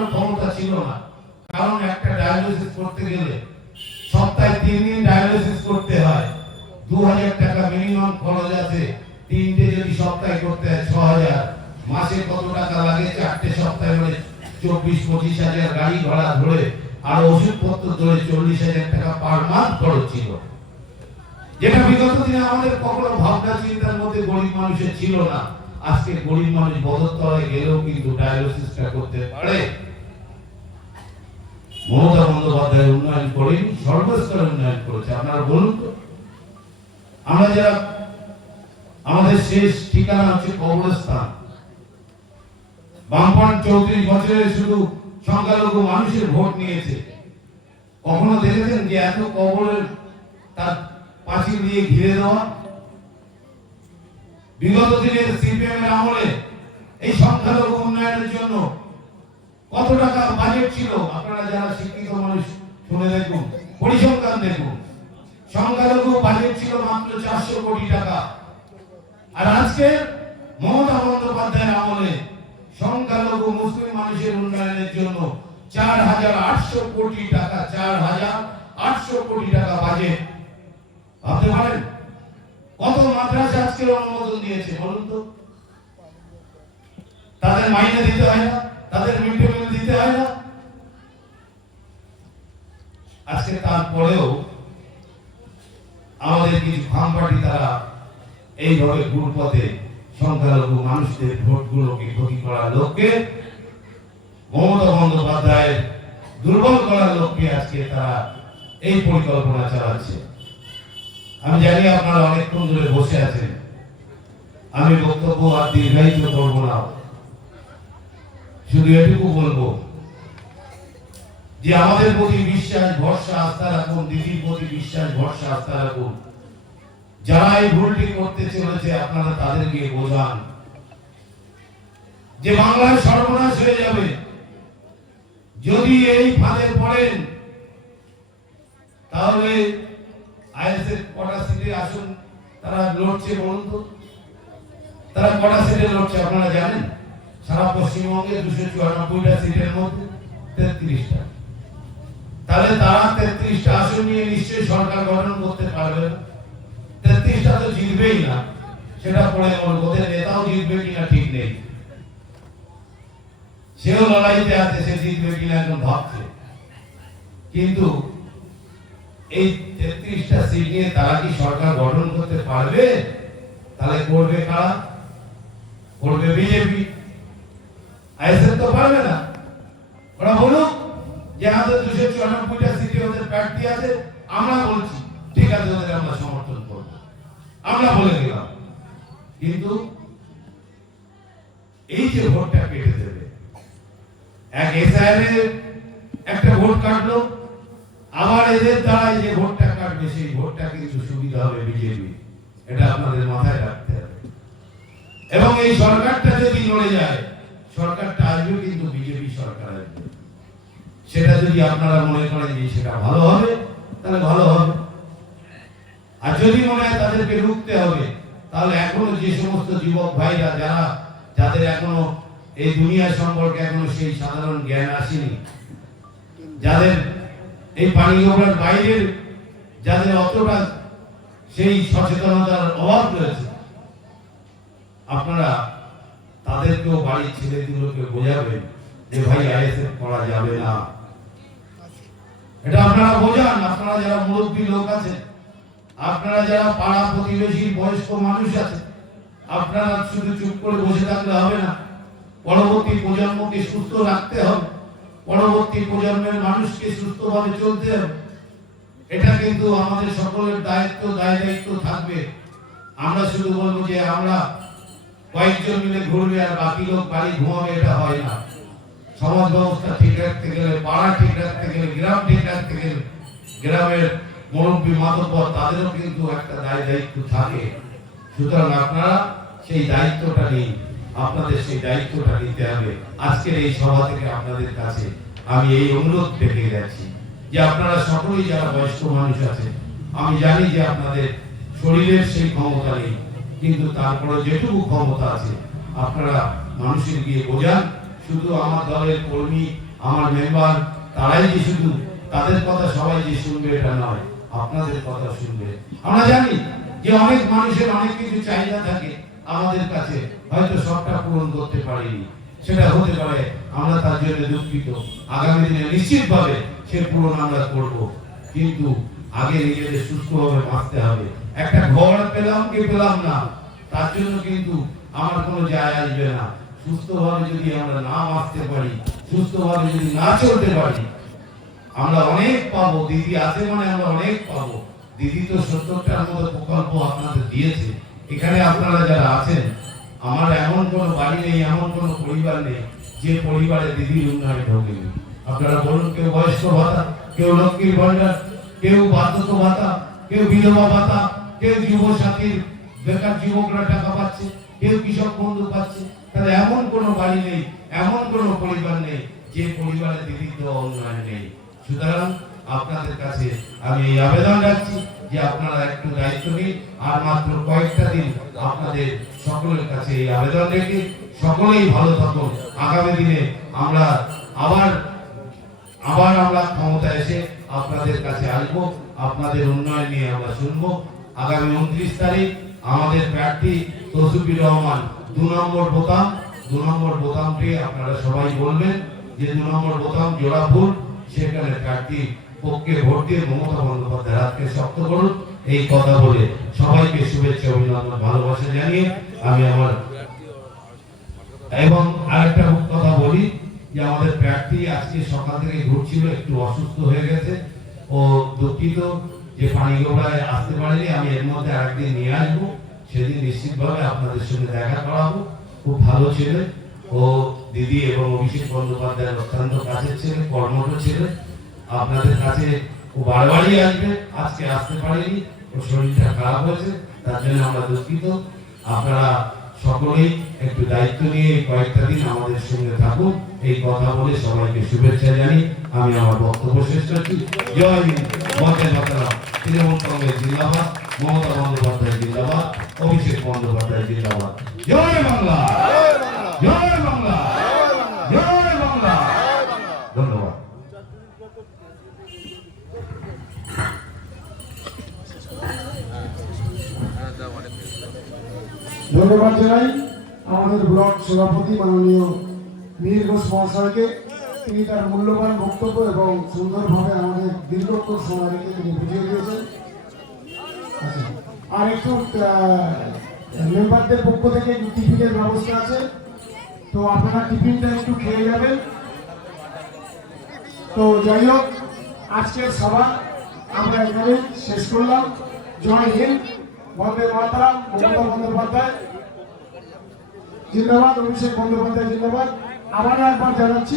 করার ক্ষমতা ছিল না, কারণ একটা ডায়ালিসিস করতে গেলে সপ্তাহে 3 দিন ডায়ালিসিস করতে হয়, 2000 টাকা মিনিমাম খরচ আছে। 3টে যদি সপ্তাহে করতে হয় 6000, মাসে কত টাকা লাগে? 4টে সপ্তাহে মানে 24-25 হাজার গাড়ি ভাড়া ধরে আর ওষুধপত্র ধরে 40,000 টাকা পার মান্থ খরচ ছিল, যেটা বিগত দিনে আমাদের কখনো ভাবনা চিন্তার মধ্যে গরিব মানুষের ছিল না। আজকে গরিব মানুষ বদরতলায় গেলেও কিন্তু ডায়ালিসিসটা করতে পারে। মমতা বন্দ্যোপাধ্যায় উন্নয়ন করেনি, সর্বস্তরে উন্নয়ন করেছে। আপনারা বলুন তো, আমরা যারা আমাদের শেষ ঠিকানা হচ্ছে কবরস্থান, বামফ্রন্ট 34 বছরে শুধু সংখ্যালঘু মানুষের ভোট নিয়েছে। কখনো দেখেছেন যে এত কবরের তার পাঁচিল দিয়ে ঘিরে দেওয়া? বিগত দিনের সিপিএম এর আমলে এই সংখ্যালঘু উন্নয়নের জন্য কত টাকা বাজেট ছিল? আপনারা যারা শিক্ষিত মানুষ শুনে দেখুন, পরিসংখ্যান দেখুন। সংখ্যালঘু বাজেট ছিল মাত্র 400 কোটি টাকা, আর আজকে মমতা বন্দ্যোপাধ্যায়ের আমলে সংখ্যালঘু মুসলিম মানুষের উন্নয়নের জন্য 4800 কোটি টাকা, 4800 কোটি টাকা বাজেট। ভাবতে পারেন কত মাদ্রাসা আজকে অনুমোদন দিয়েছে বলুন তো? তাদের মাইনে দিতে হয় না, তাদের মিড ডে মিল দিতে হয় না। আজকে তারপরেও আমাদের কিছু খামপাটি তারা এইভাবে ঘুরপথে সংখ্যালঘু মানুষদের ভোটগুলোকে ক্ষতি করার লক্ষ্যে, মমতা বন্দ্যোপাধ্যায়ের দুর্বল করার লক্ষ্যে আজকে তারা এই পরিকল্পনা চালাচ্ছে। আমি জানি আপনারা অনেকক্ষণ ধরে বসে আছেন, আমি বক্তব্য আর দীর্ঘায়িত করব না, শুধু এটুকু বলবো যে আমাদের প্রতি বিশ্বাস ভরসা আস্থা রাখুন, দিদির প্রতি বিশ্বাস ভরসা আস্থা রাখুন। যারা এই ভুলটি করতে চলেছে আপনারা তাদেরকে বোঝান যে বাংলার সর্বনাশ হয়ে যাবে যদি এই ফাঁদে পড়েন। তাহলে আইএসএফ কটা সিটে আসুন তারা লড়ছে বলুন তো? তারা কটা সিটে লড়ছে আপনারা জানেন? সারা পশ্চিমবঙ্গে 294টা সিটের মধ্যে 33টা। তাহলে তারা 33টা আসন নিয়ে নিশ্চয়ই সরকার গঠন করতে পারবে না। 33টা তো জিতবেই না, সেটা পরে ওদের নেতাও জিতবে কিনা ঠিক নেই, সেও লড়াইতে আছে, সে জিতবে কিনা এখন ভাবছে। কিন্তু এই 33টা সিট নিয়ে তারা কি সরকার গঠন করতে পারবে? তাহলে করবে কারা? করবে বিজেপি। আইএসএফ তো পারবে না। ওরা বলুক যে আমাদের 294টা সিটে ওদের প্রার্থী আছে, আমরা বলছি ঠিক আছে, ওদের আমরা সমর্থন করব, আমরা বলে দিলাম। কিন্তু এই যে ভোটটা কেটে দেবে, এক এসআইআর একটা ভোট কাটলো, আবার এদের দ্বারা যে ভোটটা কাটবে সেই ভোটটা কিন্তু সুবিধা হবে বিজেপি, এটা আপনাদের মাথায় রাখতে হবে। এবং এই সরকারটা যদি নড়ে যায়, সরকারটা আসবে কিন্তু বিজেপি সরকার আসবে। সেটা যদি আপনারা মনে করেন যে সেটা ভালো হবে, তাহলে ভালো হবে। আর যদি মনে হয় তাদেরকে রুখতে হবে, তাহলে এখনো যে সমস্ত যুবক ভাইরা যাদের এখনো এই দুনিয়া সম্পর্কে এখনো সেই সাধারণ জ্ঞান আসেনি, যাদের এই পানিগোবরার বাইরের যাদের অতটা সেই সচেতনতার অভাব রয়েছে, আপনারা তাদেরকেও বাড়ির ছেলেগুলোকে বোঝাবেন যে ভাই আইএসএফ করা যাবে না। এটা আপনারা বোঝান। আপনারা যারা মুরব্বী লোক আছেন, আপনারা যারা পাড়া প্রতিবেশী বয়স্ক মানুষ আছেন, আপনারা শুধু চুপ করে বসে থাকলে হবে না। পরবর্তী প্রজন্মকে সুস্থ রাখতে হবে, পরবর্তী প্রজন্মের মানুষকে সুস্থভাবে চলতে হবে। এটা কিন্তু আমাদের সকলের দায়িত্ব, দায়িত্ব থাকবে। আমরা শুধু বলবো যে আমরা কয়েকজন মিলে ঘুরবে আর বাকি লোক বাড়ি ঘুমাবে, এটা হয় না। সমাজ ব্যবস্থা ঠিক রাখতে গেলে, পাড়া ঠিক রাখতে গেলে, গ্রাম ঠিক রাখতে গেলে, গ্রামের মুরব্বী মাতব্বর তাদেরও কিন্তু একটা দায়িত্ব থাকে। সুতরাং আপনারা সেই দায়িত্বটা নিন, আপনাদের সেই দায়িত্বটা নিতে হবে। আজকের এই সভা থেকে আপনাদের কাছে আমি এই অনুরোধ রেখে যাচ্ছি যে আপনারা সকলেই যারা বয়স্ক মানুষ আছেন, আমি জানি যে আপনাদের শরীরের সেই ক্ষমতা নেই, কিন্তু তারপরে যেটুকু ক্ষমতা আছে আপনারা মানুষের গিয়ে বোঝান। শুধু আমার দলের কর্মী আমার মেম্বার তারাই যে শুধু তাদের কথা সবাই যে শুনবে এটা নয়, আপনাদের কথা শুনবে। আমরা জানি যে অনেক মানুষের অনেক কিছু চাহিদা থাকে আমাদের কাছে, হয়তো সবটা পূরণ করতে পারিনি, সেটা হতে পারে, আমরা তার জন্য দুঃখিত। আগামী দিনে নিশ্চিতভাবে সে পূরণ আমরা করব, কিন্তু আগে নিজেদের সুস্থভাবে বাঁচতে হবে। একটা ঘর পেলাম কি পেলাম না তার জন্য কিন্তু আমার কোনো যায় আসবে না। সুস্থভাবে যদি আমরা না বাঁচতে পারি, সুস্থভাবে যদি না চলতে পারি, আমরা অনেক পাবো। দিদি আছে মানে আমরা অনেক পাবো। দিদি তো 70টার মতো প্রকল্প আপনাদের দিয়েছে। এখানে আপনারা যারা আছেন, আমার এমন কোনো বাড়ি নেই, এমন কোনো পরিবার নেই যে পরিবারে দিদির উন্নয়ন ঢোকেনি। আপনারা বলুন, কেউ বয়স্ক ভাতা, কেউ লক্ষ্মীর ভান্ডার, কেউ বার্ধক্য ভাতা, কেউ বিধবা ভাতা, কেউ যুব সাথীর বেকার যুবকরা টাকা পাচ্ছে, কেউ কৃষক বন্ধু পাচ্ছে। তাহলে এমন কোনো বাড়ি নেই, এমন কোনো পরিবার নেই যে পরিবারে দিদির দেওয়া উন্নয়ন নেই। সুতরাং আপনাদের কাছে আমি এই আবেদন রাখছি যে আপনারা একটু দায়িত্ব নিন, আর মাত্র কয়েকটা দিন আপনাদের সকলের কাছে এই আবেদন রেখে সকলেই ভালো থাকুন। আগামী দিনে আমরা আবার আমরা ক্ষমতা এসে আপনাদের কাছে আসবো, আপনাদের উন্নয়ন নিয়ে আমরা শুনবো। আগামী 29 তারিখ আমাদের প্রার্থী তৌসিফুর রহমান 2 নম্বর বোতামটি আপনারা সবাই বলবেন যে 2 নম্বর বোতাম জোড়া ফুল, সেখানে প্রার্থী পক্ষে ভোট দিয়ে মমতা বন্দ্যোপাধ্যায়ের হাতকে শক্ত করুন। এই কথা বলে সবাইকে শুভেচ্ছা, অভিনন্দন, ভালোবাসা জানিয়ে আমি আমার এবং আরেকটা কথা বলি যে আমাদের প্রার্থী আজকে সকাল থেকে ঘুরছিল, একটু অসুস্থ হয়ে গেছে। ও দুঃখিত যে পানিগোবরায় আসতে পারেনি। আমি এর মধ্যে আরেকদিন নিয়ে আসবো, সেদিন নিশ্চিতভাবে আপনাদের সঙ্গে দেখা করাবো। খুব ভালো ছেলে ও, দিদি এবং অভিষেক বন্দ্যোপাধ্যায়ের অত্যন্ত কাছের ছেলে, কর্মঠ ছেলে। আপনাদের কাছে ও বারবারই আসবে, আজকে আসতে পারেনি, ওর শরীরটা খারাপ হয়েছে, তার জন্য আমরা দুঃখিত। আপনারা সকলেই একটু দায়িত্ব নিয়ে কয়েকটা দিন আমাদের সঙ্গে থাকুন। এই কথা বলে সবাইকে শুভেচ্ছা জানি আমি আমার বক্তব্য শেষ করছি। জয় হিন্দ, বন্দে মাতরম। তৃণমূল কংগ্রেস জিন্দাবাদ, মমতা বন্দ্যোপাধ্যায় জিন্দাবাদ, অভিষেক বন্দ্যোপাধ্যায় জিন্দাবাদ। জয় বাংলা, জয় বাংলা, জয় বাংলা। ধন্যবাদ। ধন্যবাদ জানাই আমাদের ব্লক সভাপতি মাননীয় মীর ঘোষ মহাশয়কে। তিনি তার মূল্যবান বক্তব্য এবং সুন্দরভাবে আমাদের দীর্ঘক্ষণ সময় রেখে তিনি বুঝিয়ে দিয়েছেন। আর একটু মেম্বারদের পক্ষ থেকে একটু টিফিনের ব্যবস্থা আছে, তো আপনারা টিফিনটা একটু খেয়ে যাবেন। তো যাই হোক, আজকের সভা আমরা এখানে শেষ করলাম। জয় হিন্দ, বন্দে মাতরম। মমতা বন্দ্যোপাধ্যায় জিন্দাবাদ, অভিষেক বন্দ্যোপাধ্যায় জিন্দাবাদ। আবারও একবার জানাচ্ছি